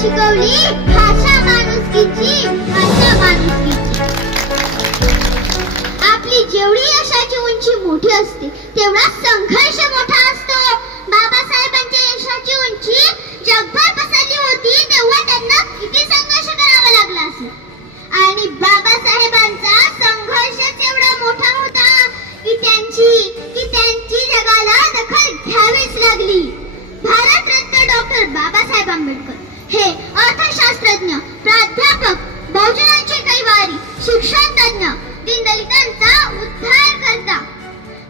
शिकवली भाषा माणुसकीची, भाषा माणुसकीची. आपली जेवढी यशाची उंची मोठी असते तेवढा संघर्ष मोठा असतो. बाबासाहेबांच्या यशाची उंची जगभर पसरली होती तेव्हा त्यांना किती संघर्ष करावा लागला असेल. आणि बाबासाहेबांचा संघर्षच एवढा मोठा होता की त्यांची जगाला दखल घ्यावीच लागली. भारतरत्न डॉक्टर बाबासाहेब आंबेडकर हे अर्थशास्त्रज्ञ, प्राध्यापक, बहुजनांचे कैवारी, शिक्षण तज्ञ, दीनदलितांचा उद्धार करता,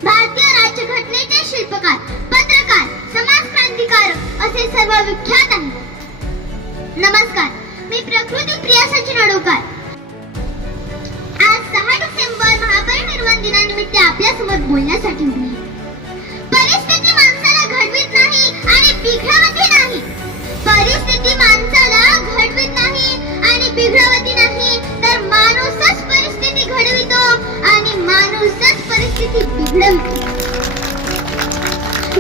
भारतीय राज्यघटनेचे शिल्पकार, पत्रकार, समाज क्रांतिकारक असे सर्व विख्यात आहेत. नमस्कार, मी प्रकृती प्रिया सचिन अडोकार. आज 6 डिसेंबर महापरिनिर्वाण दिनानिमित्त आपल्या सोबत बोलण्यासाठी उभी आहे. परिस्थिती माणसाला घडवीत नाही आणि बिघडवती नाही. परिस्थिती माणसाला घडवीत नाही आणि बिघडवती नाही, तर माणूसच परिस्थिती घडवितो आणि माणूसच परिस्थिती बिघडवतो.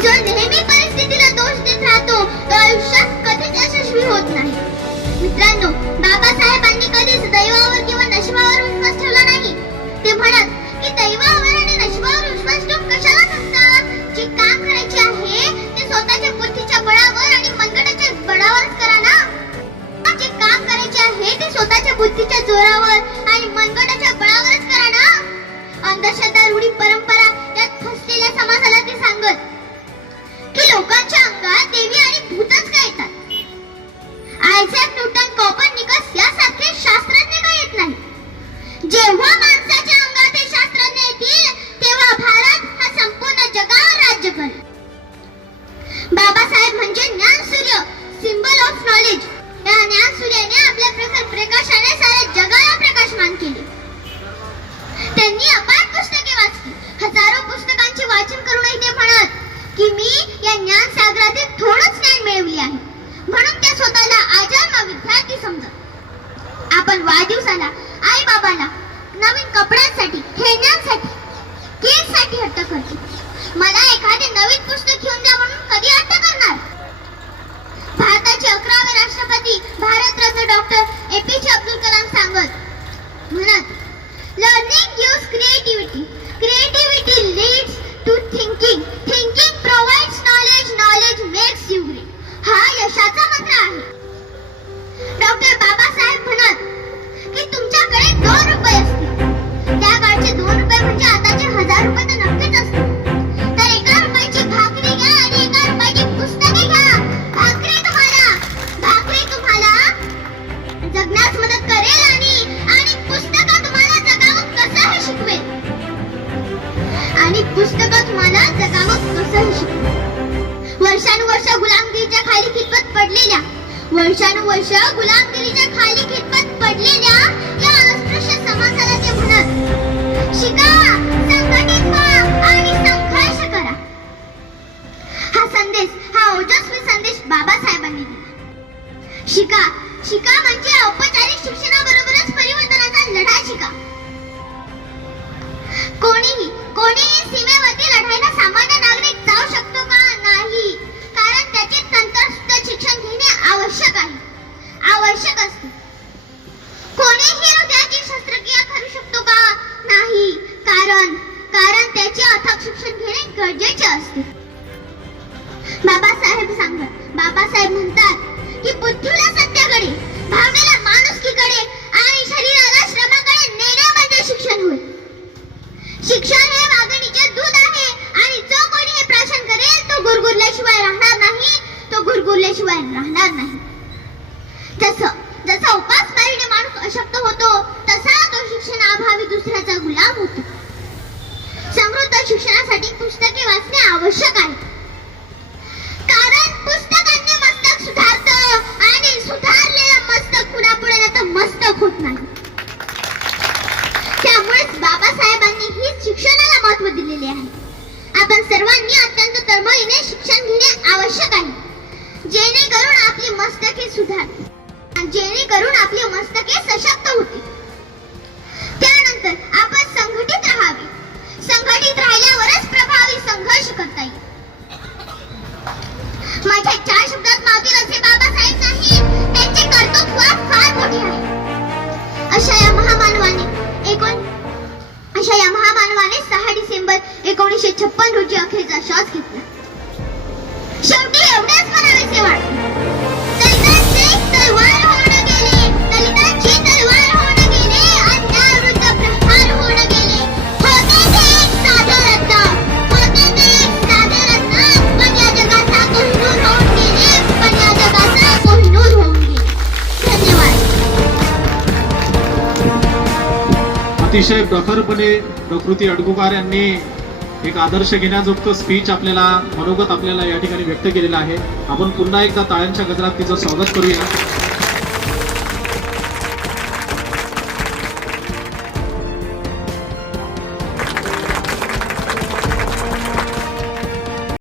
जो नेहमी परिस्थितीला दोष देत राहतो तो आयुष्यात कधीच यशस्वी होत नाही. मित्रांनो, बाबासाहेबांनी कधीच दैवावर किंवा नशिबावर विश्वास ठेवला नाही. ते म्हणत की दैवावर आणि नशिबावर विश्वास ठेवून कशाला करतात? जे काम करायचे आहे ते स्वतःच्या बुद्धीच्या बळावर आणि मनगटाच्या बळावरच करा ना. जे काम करायचे आहे ते स्वतःच्या बुद्धीच्या जोरावर आणि मनगटाच्या बळावरच करा ना. अंधश्रद्धा, रूढी, परंपरा यात फसलेल्या समाजाला ते सांगत की लोकांच्या अंगात देवी आणि भूतच का येतात. आयझॅक न्यूटन, कोपर्निकस यासारखे शास्त्रज्ञ का येत नाही. जेव्हा माणसाच्या अंगात हे शास्त्रज्ञ येतील तेव्हा भारत हा संपूर्ण जगावर राज्य करेल. बाबासाहेब म्हणजे ज्ञानसूर्य, सिंबल ऑफ नॉलेज. या ज्ञानसूर्याने आपल्या प्रखर प्रकाशाने साऱ्या जगाला प्रकाशमान केले. त्यांनी अपार पुस्तके वाचली. हजारो पुस्तकांचे वाचन करूनही ते म्हणत की मी या ज्ञानसागरातील थोडंच ज्ञान मिळवले आहे. म्हणून ते स्वतःला आजन्म विद्यार्थी समजत. आपण वाढदिवसाला आई बाबाला नवीन कपड्यांसाठी, खेळण्यांसाठी, केकसाठी हट्ट करतो. मला एखादे नवीन पुस्तक घेऊन द्या म्हणून कधी हट्ट करणार? भारताचे 11वे राष्ट्रपती भारतरत्न डॉक्टर APJ अब्दुल कलाम सांगत म्हणत, learning gives creativity, creativity leads to thinking, thinking provides knowledge, knowledge makes you great. हा यशाचा मंत्र आहे. डॉक्टर बाबासाहेब म्हणत की तुमच्याकडे 2 रुपये असतील. त्या काळचे 2 रुपये म्हणजे आताचे 1000 रुपये तर नक्कीच असतील. तर 1 रुपयाची भाकरी घ्या आणि 1 रुपयाची पुस्तके घ्या. भाकरी तुम्हाला जगण्यास मदत करेल आणि पुस्तकं तुम्हाला जगावं कसंही शिकवेल. आणि पुस्तकं तुम्हाला जगावं कसंही शिकवेल. वर्षानुवर्ष गुलामगिरीच्या खाली खितपत पडलेल्या या अस्पृश्य समाजाला ते म्हणत, शिका, संघटित व्हा आणि संघर्ष करा. हा संदेश, हा ओजस्वी संदेश बाबासाहेबांनी दिला. शिका म्हणजे औपचारिक शिक्षणाबरोबरच परिवर्तनाचा लढा शिका. कोणीही सीमेवरती लढायला सामान्य नागरिक जाऊ शकतो का? नाही. कारण त्याचे तंत्रशुद्ध शिक्षण घेणे आवश्यक असते. कोणीही हृदयाची शस्त्रक्रिया करू शकतो का? नाही. कारण त्याचे अथक शिक्षण घेणे गरजेचे असते. बाबासाहेब म्हणतात की बुद्धीला सत्याकडे, भावनेला माणुसकीकडे आणि शरीराला श्रमाकडे नेणे म्हणजे शिक्षण होय. शिक्षण हे वाघिणीचे दूध आहे आणि जो कोणी हे प्राशन करेल तो गुरगुरल्याशिवाय राहणार नाही. जसा उपासमारीने माणूस अशक्त होतो तसा तो शिक्षणाअभावी दुसऱ्याचा गुलाम होतो. समृद्ध शिक्षणासाठी पुस्तके वाचणे आवश्यक आहे. कारण पुस्तकांनी मस्तक सुधारतं आणि सुधारलेलं मस्तक कुणापुढे तर मस्तक होत नाही. त्यामुळेच बाबासाहेबांनी ही शिक्षणाला महत्त्व दिलेले आहे. आपण सर्वांनी अत्यंत तळमळीने शिक्षण घेणे आवश्यक आहे, जेणेकरून आपली मस्तके सुधारतील, जेणेकरून आपली मस्तके सशक्त होतील. त्यानंतर आपण संघटित राहावे. संघटित राहिल्यावरच प्रभावी संघर्ष करता येईल. माझ्या 4 शब्दात मावतील असे बाबासाहेब नाही, त्यांचे श्वास घेतला. शेवटी एवढेच म्हणावेसे वाटले. दलितांची तलवार होऊन गेले, दलितांची तलवार होऊन गेले, अन्यायाविरुद्ध प्रहार होऊन गेले. होते ते एक साधे रत्न, होते ते एक साधे रत्न, पण या जगाचा कोहिनूर होऊन गेले, पण या जगाचा कोहिनूर होऊन गेले. धन्यवाद. अतिशय प्रखरपणे प्रकृती अडकुकार यांनी एक आदर्श घेण्याजोगतं स्पीच आपल्याला मनोगत आपल्याला या ठिकाणी व्यक्त केलेलं आहे. आपण पुन्हा एकदा टाळ्यांच्या गजरात तिचं स्वागत करूया.